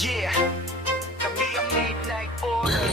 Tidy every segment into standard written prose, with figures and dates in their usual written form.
Yeah, kami ang midnight order.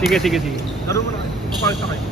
Sige, sige, sige. Laro mo na kayo. Papalit na kayo.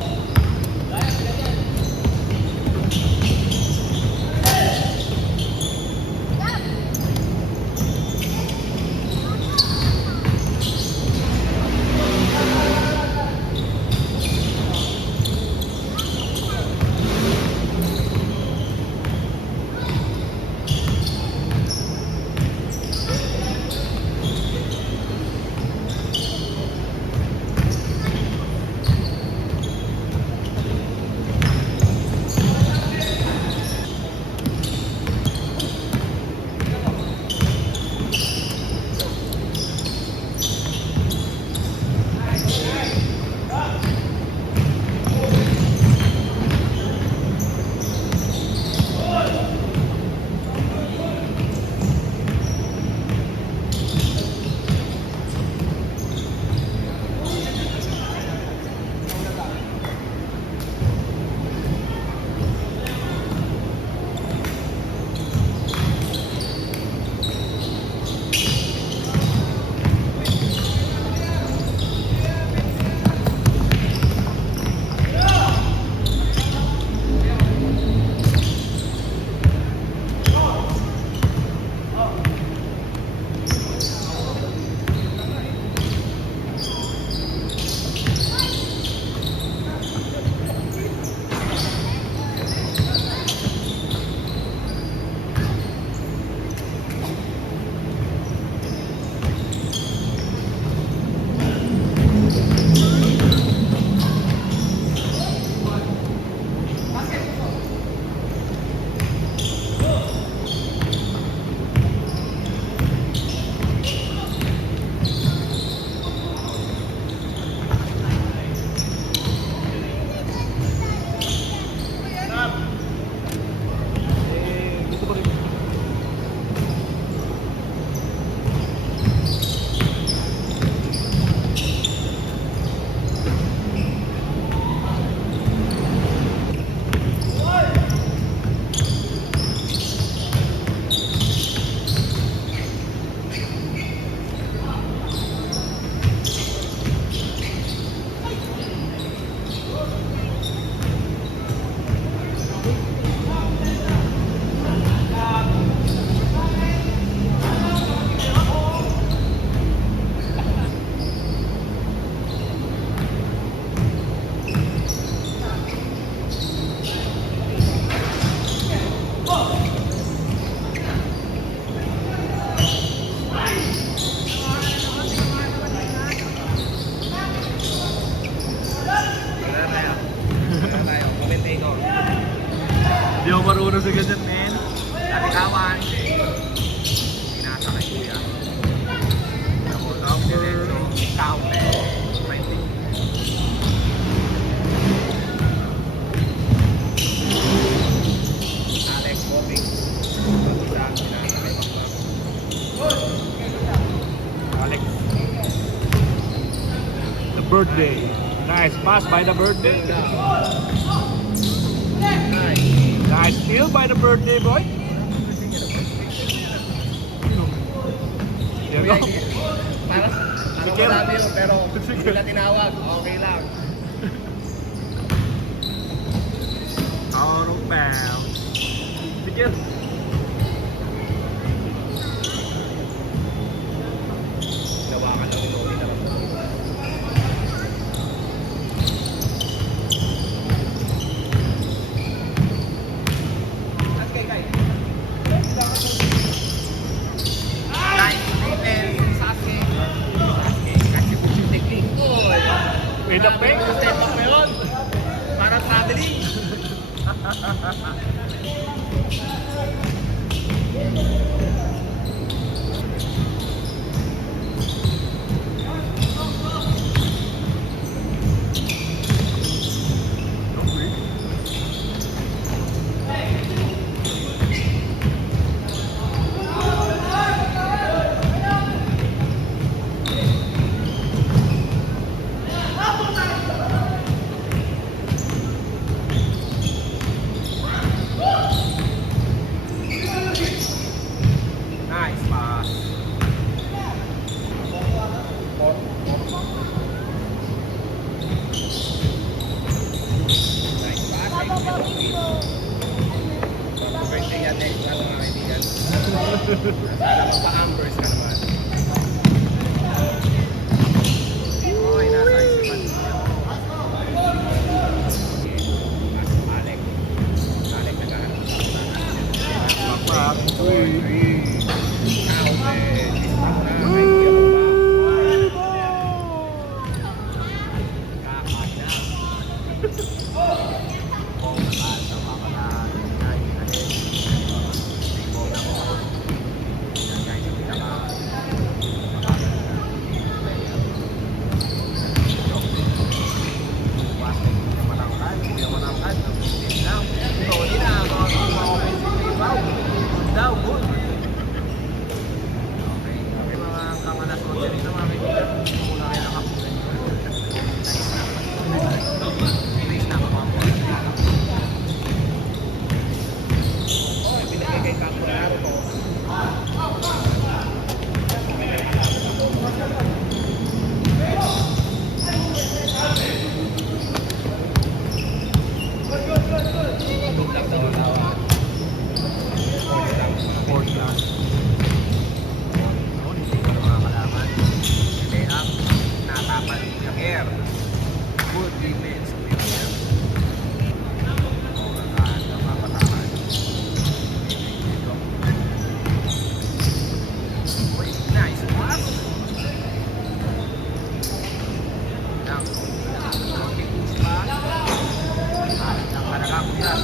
Hindi ako marunong sa ganyan, men. Natitawan. Pinasa kay Kuya. Ako number. Ikaw. 20. Alex Bobing. Alex. The birthday. Nice pass by the birthday. Nice steal by the birthday boy. There you go. Alam Kim. ko sabi yun, pero hindi na tinawag. Okay lang. Out of bounds. Sige. Ginawa ka lang yung hindi naman. Okay, guys. Guys, defense, Sasuke. Kasi po yung technique. Uy! Wait up, eh. Step up mo yun. Parang traveling. Nice pass. Nice pass. Birthday yan eh. Sana mga kaibigan. Sana magpa-ambers ka naman. Oy, nasa isipan niya. Alec. Alec naghahanap sa akin. Pak. Uy. Ikaw, eh. Dispak na. Ay, hindi ako ba? Kakaya. Oh, mataas na mamalahan. Ay, alin. Ibo na ko. Yan, guys, yung pinaka. Mabagal na. Buwas, hindi naman ang kan. Hindi naman ang kan. Hindi lang. So, hindi na. Mga offensive rebound. Good daw, good. Okay, may mga kamalas mo dyan dito, mga kaibigan. Muna kayo nakapunan. Nice na kapapos. Oh, binigay kay Camporaro to. Good luck daw ang tawag. Fourth lang. Hindi ko na mga kalaman. Lay up, natapan ng air. Good defense. Makakaan, napapatakan. Uy, nice pass. Lang, okay, push pa. Lang talaga ako yan.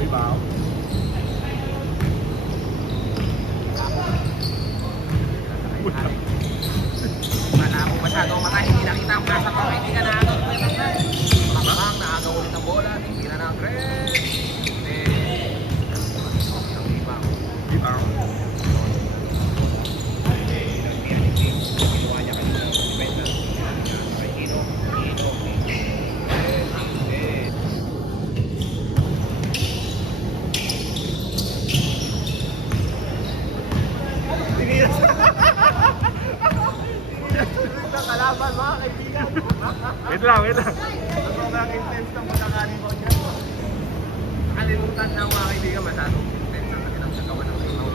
Rebound. Wala akong masyadong mata, hindi nakita ang nasa mga kaibigan na agaw. Makakang na agaw ulit ang bola, tingnan na ang Chris. Ang rebound. Rebound. Ginawa niya kanina ang defense. Kay Ino. Tinilas ng kalaban mga kaibigan. Wait lang, wait lang. Sobrang intense ng pagkakalimaw niya. Nakalimutan na mga kaibigan, masyadong intense ang kanilang nagawa ng rebound.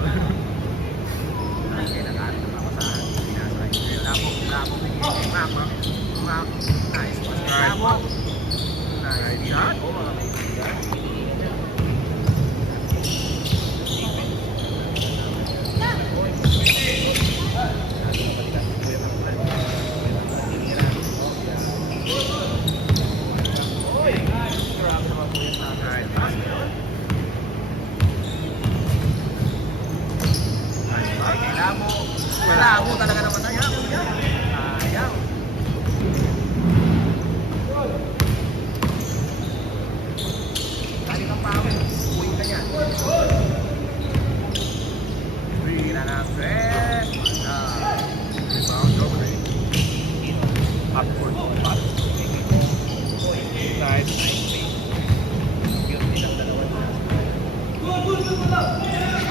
Kaya nag-aaral ako sa pinasakay. Wala akong bigay kay Mac. Mac, nice. Nice. shot. Oo, mga kaibigan. Grabe naman po yung tatay. Malabo talaga naman tayo. Ayaw. Kali kang pawin. Uwi ka niyan. Uwi na ng press. Rebound over. Hot court. Hot. Nice.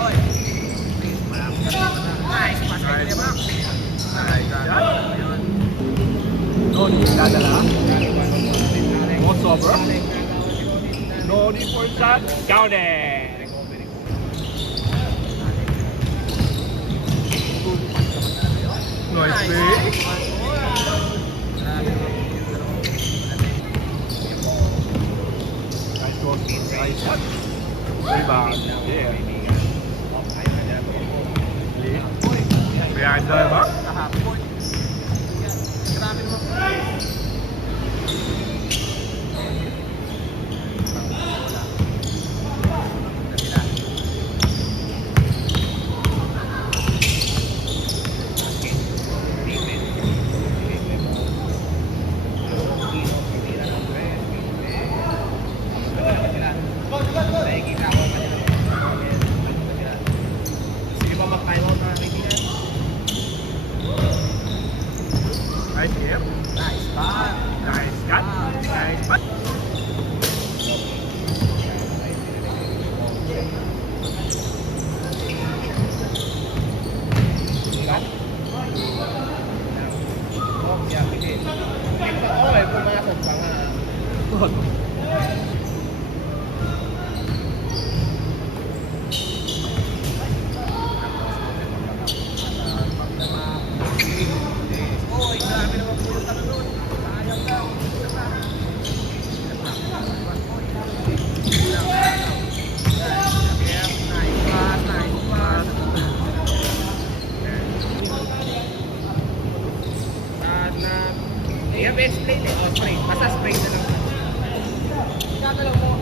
Oy. Nice pass kay Lebak. Ay, gano'n. No need dadala. What's over? No need for shot. Count it. Nice play. Nice cross. Nice shot. Rebound. Yeah. Behind the back. Kahapon. Grabe naman po. Sige ba mag-time out mga kaibigan? Nice hit. Nice pass. Nice cut. Nice pass. Okay, pumasok pa nga. Good. Oy, grabe naman po yung tanong doon. Sayang daw. Nice pass, nice pass. Yeah, best play eh. Oh, spray. Basta spray na lang. Ikakalaw mo.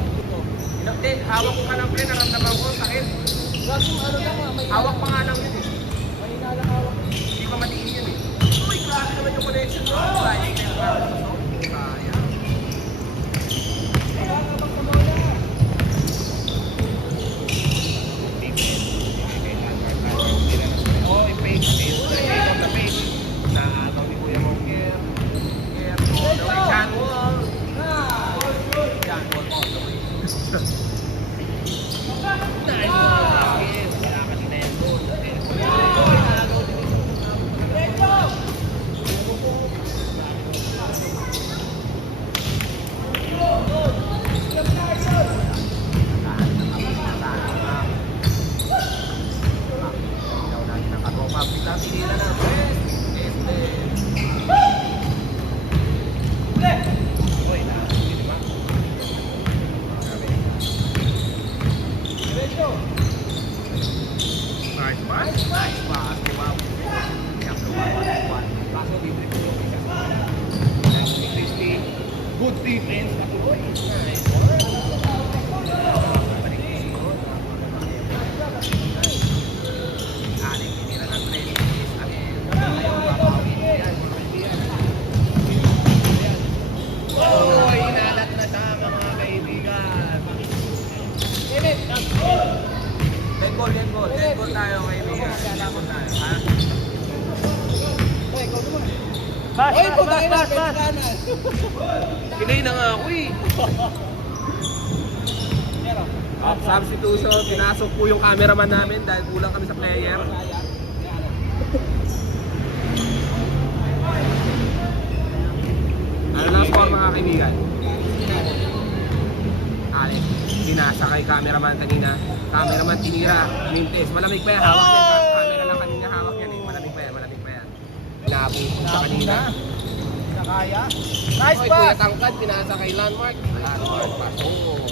Hindi, hawak ko ka ng play, naramdaman ko, sakit. Hawak pa nga lang yun eh. Hindi pa matiin yun eh. Uy, grabe naman yung connection mo. Sayang na yung parang sa sound. Sayang. Oh, yung fake. Fake of the fake. Nakataw ni Kuya Monger. All the way, John Wall. John Wall all the way. Nice basket. Kaya kanina yan doon. Pinila na, pwes. Uy, hindi ba? Nice pass. Nice pass, wow. Kaya lumawan. Kaso libre ko yung isa. Nice 50. Good defense. Uy, nice. Aling tinira ng training. Ayaw papawin mo yan. Uy, inalat na siya mga kaibigan. Let goal, let goal. Let goal tayo kaibigan. Let goal tayo, ha? Pinay na nga ako eh. Substitution, pinasok po yung cameraman namin dahil kulang kami sa player. Ano lang score mga kaibigan? Alex, pinasa kay cameraman kanina. Cameraman tinira, mintes. Malamig pa yan, hawak yan. Camera lang kanina hawak yan eh. Malamig pa yan, malamig pa yan. Labo sa kanina. Kaya. Nice Oy, Kuya Tangkad, pinasa kay Landmark. Landmark, pasok.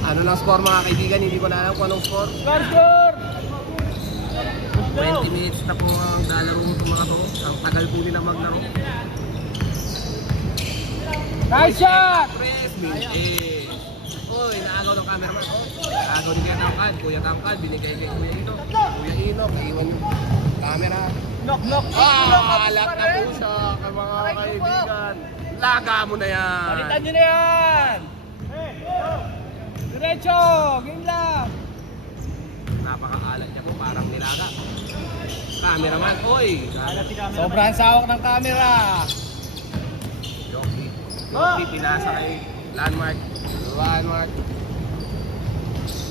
Ano lang score mga kaibigan? Hindi ko na alam kung anong score. Score! 20 minutes na po ang lalaro itong mga to. Ang tagal po nila maglaro. Nice shot! Press, minutes. Uy, naagaw ng cameraman. Naagaw ni Kuya Tangkad. Kuya Tangkad, binigay kay Kuya Ino. Kuya Ino, kaiwan yung camera. Knock! Alat na po siya mga kaibigan. Laga mo na yan. Palitan nyo na yan! Diretso! Game lang! Napakaalat niya po, parang nilaga. Cameraman, oy! Sobrang sawak ng camera! Yoki. Yoki, pinasa kay Landmark. Landmark.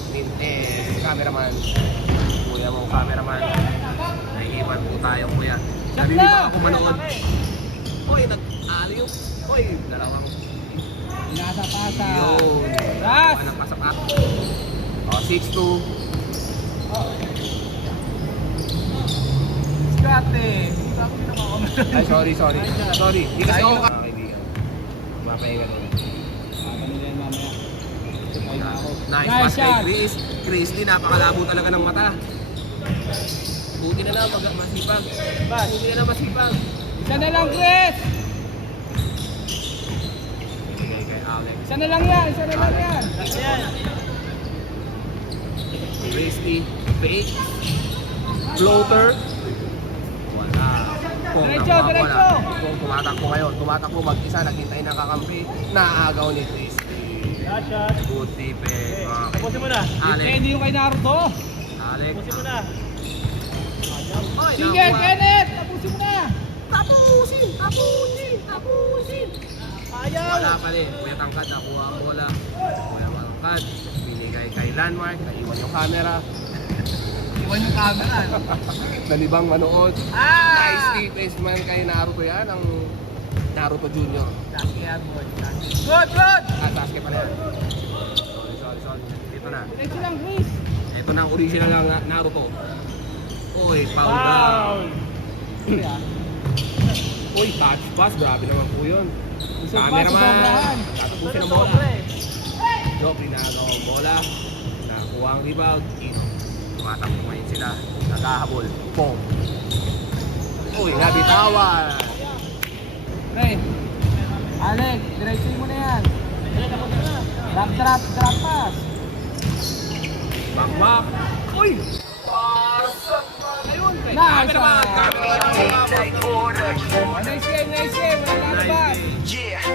Mintes, cameraman. Kuya mong cameraman. Naiiwan po tayo, kuya. Sabi mo pa ako manood. Oy, nag-aliw. Oy, dalawang Pinasa-pasa! yun. Ras! Ano pasapak? O, 6-2. Skate! Ay, sorry. Sorry. Hindi kasi ako kaibigan. Mapahinga lang. Nice pass kay shot. Chris. Chris, di napakalabo talaga ng mata. Buti na lang, masipag. Buti na lang masipag. Isa na lang, Chris! Bigay kay Alex. Isa na lang yan! Christy, fake. Floater. Wala. Kung Diretso! Kung tumatakbo mag-isa, naghintay ng kakampi. Naagaw ni Christy. Good defense. Tapusin mo na. Alex. Hindi yung kay Naruto! Alex. Tapusin mo na. Oy, Sige, nakuha. Kenneth! Tapusin mo na! Tapusin! Ayaw! Wala pa rin. Kuya Tangkad, nakuha ang bola. Kuya Tangkad, binigay kay Landmark, naiwan yung camera. Iwan yung camera! Nalibang manood. Ah! Nice defense man kay Naruto yan, ang Naruto Junior. Sasuke yan, boy. Good! Sasuke pala yan. Sorry. Ito na. Diretso lang, Chris! Ito na ang original ng Naruto. Uy, foul na. Foul! Uy, touch pass. Grabe naman po yun. Cameraman. Sobrahan. Tatapusin ang bola. Joke, rinagaw ang bola. Nakuha ang rebound. Tumatakbo ngayon sila. Naghahabol. Pong. Uy, nabitawan. Pre! Alex, diretso mo na yan! Drop pass! Back. Uy! Ayun, pre. Nice Cameraman. one. Midnight order. Nice game! Wala na ba? Yeah.